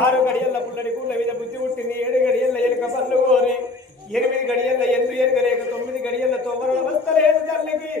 ఆరు గడియల్ల పుల్లని కూల మీద బుద్ధి పుట్టింది ఏడు గడియల్ల ఎలుక పళ్ళు కోరి ఎనిమిది గడియల్ల ఎందు ఎరుగలేక తొమ్మిది గడియల్ల తొమ్మిది అవస్థ లేదు తల్లికి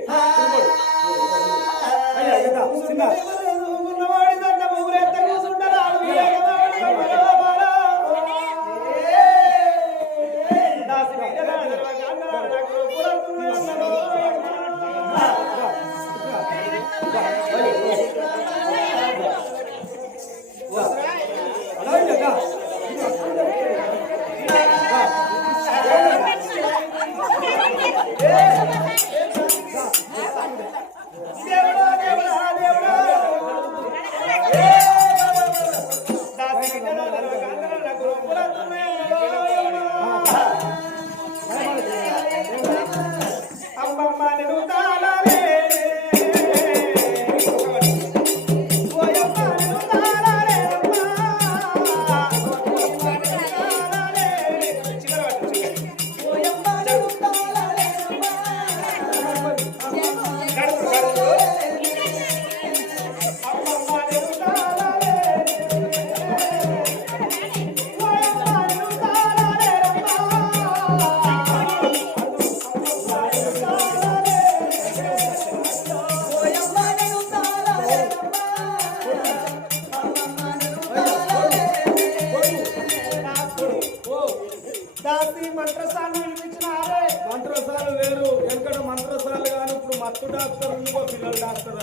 మంత్రసాలు వేరు వెనకట మంత్రసాలు కానీ ఇప్పుడు మత్తు డాక్టర్ ఇంకో పిల్లల డాక్టర్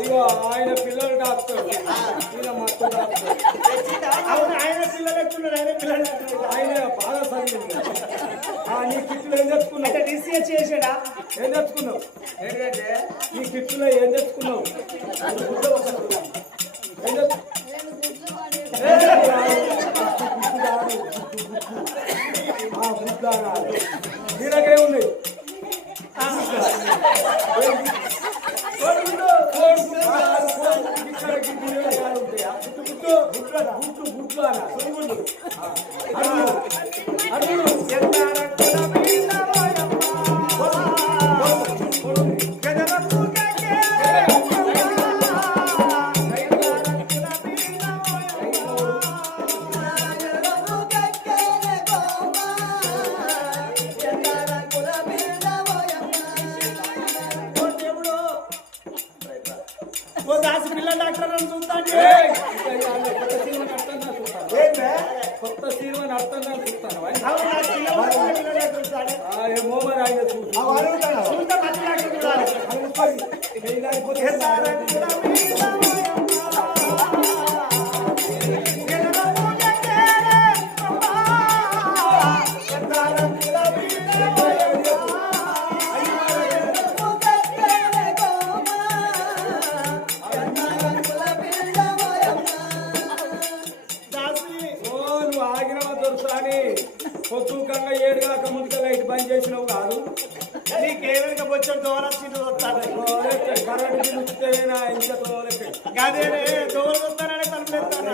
ఇగో ఆయన పిల్లల డాక్టర్. ఈయన మత్తు డాక్టర్. ఆయన పిల్లలు ఎక్కున్నాడు ఆయన ఆయన బాగా చదివింది నీ కిట్లు ఏం తెచ్చుకున్నావు? రీసీఎస్ చేసాడా ఏం తెచ్చుకున్నావు? ఏంటంటే నీ కిట్లో ఏం తెచ్చుకున్నావు? గుడ్లు గుడ్లు అన్న చూస్తాను ఎత్తేనా ఇంత తోలకి గదేనే తోలుకొస్తానని కనిపెత్తాను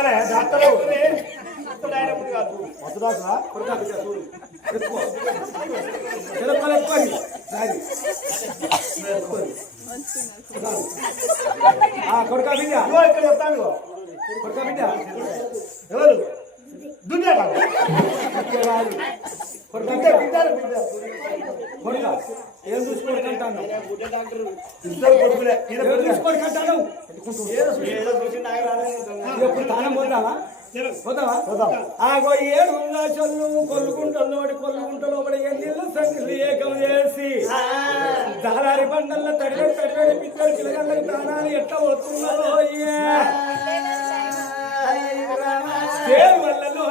చెప్పాలే డాక్టర్ కొడుకా బిడ్డ. ఇక్కడ చెప్తాను కొడుకా బిడ్డ. ఎవరు? దున్యా ఇక్కడ రాదు కొడుకా బిడ్డ బిడ్డ ఏం ఇద్దరు కొడుకులే ఎప్పుడు తానం పోతావా? పోతావా? ఆగో చల్లు ఎన్నిళ్ళు ఏకం చేసి దారారి పండల్ల తడివడి తడివడి పిచ్చడి పిల్లగళ్ళకి ఎట్లా వస్తున్నారో పేరు వల్లలో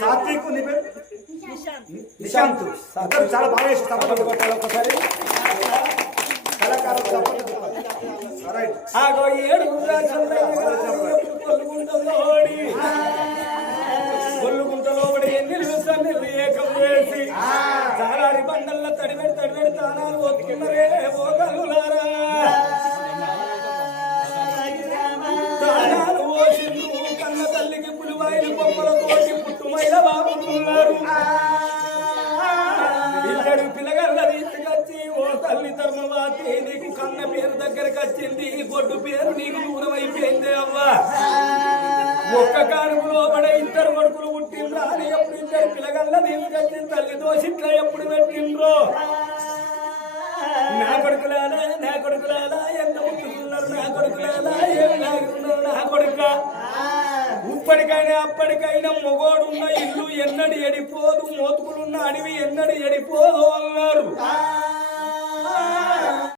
సాత్విక్ నీ పేరు నిశాంత్ చాలా బాగా చేసి కొట్టాలి ఒక్కసారి కళాకారులు ఏడు బండల్ల తడివెడి తడివెడి తానాలు ఒత్తుకున్నరే ఓ ఇద్దరు పిల్లగల్ల తీసుకొచ్చి ఓ తల్లి ధర్మవాతి నీకు కన్న పేరు దగ్గరకు వచ్చింది గొడ్డు పేరు నీకు దూరం అయిపోయింది అవ్వా. ఒక్క కానుకలో పడే ఇద్దరు కొడుకులు పుట్టిండ్రా అని ఎప్పుడు ఇద్దరు పిల్లగల్ల తీసుకొచ్చి తల్లి దోషిట్లా ఎప్పుడు పెట్టిండ్రో? నా కొడుకులాలా నా కొడుకులాలా ఎంత ముట్టుకున్నారు నా కొడుకులాలా ఏమి లాగుతున్నారు నా కొడుక ఇప్పటికైనా అప్పటికైనా మొగోడున్న ఇల్లు ఎన్నడు ఎడిపోదు మోతుకులున్న అడవి ఎన్నడు ఎడిపోదు అన్నారు.